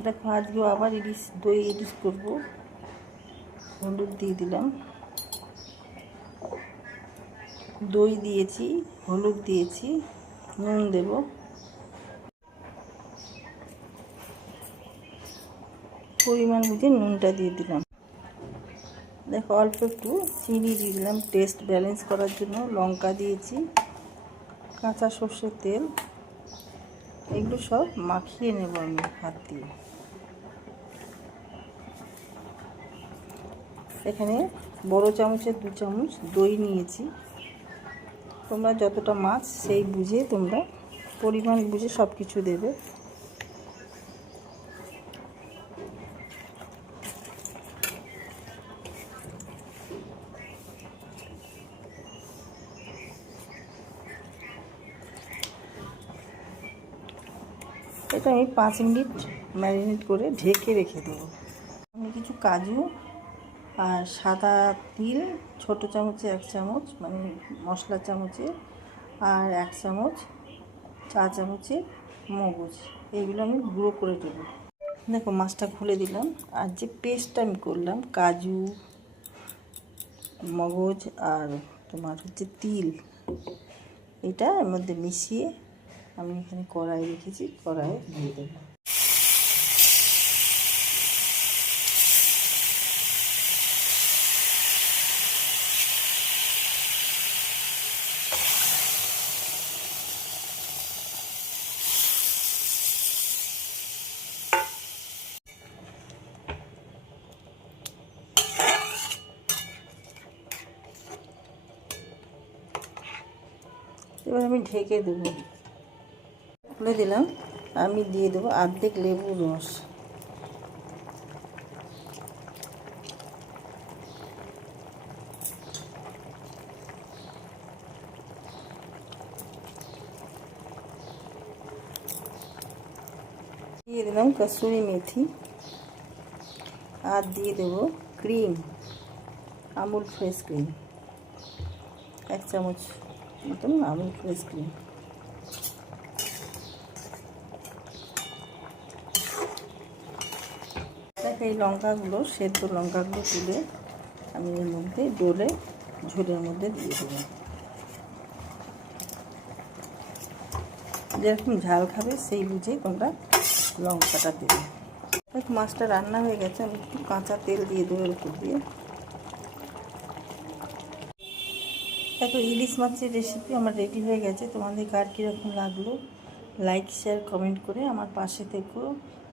দেখো আজকেও আবার ইলিশ দই ইলিশ করবো। হলুদ দিয়ে দিলাম, দই দিয়েছি, হলুদ দিয়েছি, নুন দেব। পরিমাণ বুঝে নুনটা দিয়ে দিলাম। দেখো অল্প একটু চিনি দিয়ে দিলাম টেস্ট ব্যালেন্স করার জন্য। লঙ্কা দিয়েছি, কাঁচা সর্ষের তেল, এগুলো সব মাখিয়ে নেব আমি হাত দিয়ে। এখানে বড় চামচের 2 চামচ দই নিয়েছি। তোমরা যতটা মাছ সেই বুঝে তোমরা পরিমাণ বুঝে সব কিছু দেবে। এটা আমি 5 মিনিট ম্যারিনেট করে ঢেকে রেখে দেবো। আমি কিছু কাজু আর সাদা তিল ছোট চামচে 1 চামচ, মানে মশলা চামচে, আর 1 চামচ চা চামচে মগজ, এইগুলো আমি গুঁড়ো করে দেবো। দেখো মাছটা খুলে দিলাম। আর যে পেস্টটা আমি করলাম কাজু, মগজ আর তোমার হচ্ছে তিল, এটা এর মধ্যে মিশিয়ে আমি এখানে কড়াই রেখেছি, কড়াইয়ে দিয়ে দেবো। এবার আমি ঢেকে দেবো। খুলে দিলাম। আমি দিয়ে দেবো অর্ধেক লেবুর রস। দিয়ে দিলাম কসুরি মেথি। আর দিয়ে দেবো ক্রিম, আমুল ফ্রেশ ক্রিম, 1 চামচ মতন আমুল ফ্রেশ ক্রিম। দেখো এই লঙ্কাগুলো, সেদ্ধ লঙ্কাগুলো তুলে আমি এর মধ্যে ডোলে ঝোলের মধ্যে দিয়ে দেবো। যেরকম ঝাল খাবে সেই বুঝেই তোমরা লঙ্কাটা দেবে। দেখো মাছটা রান্না হয়ে গেছে, আমি একটু কাঁচা তেল দিয়ে দেবো এর উপর দিয়ে। দেখো ইলিশ মাছের রেসিপি আমার রেডি হয়ে গেছে। তোমাদের কার কীরকম লাগলো লাইক শেয়ার কমেন্ট করে আমার পাশে থেকো।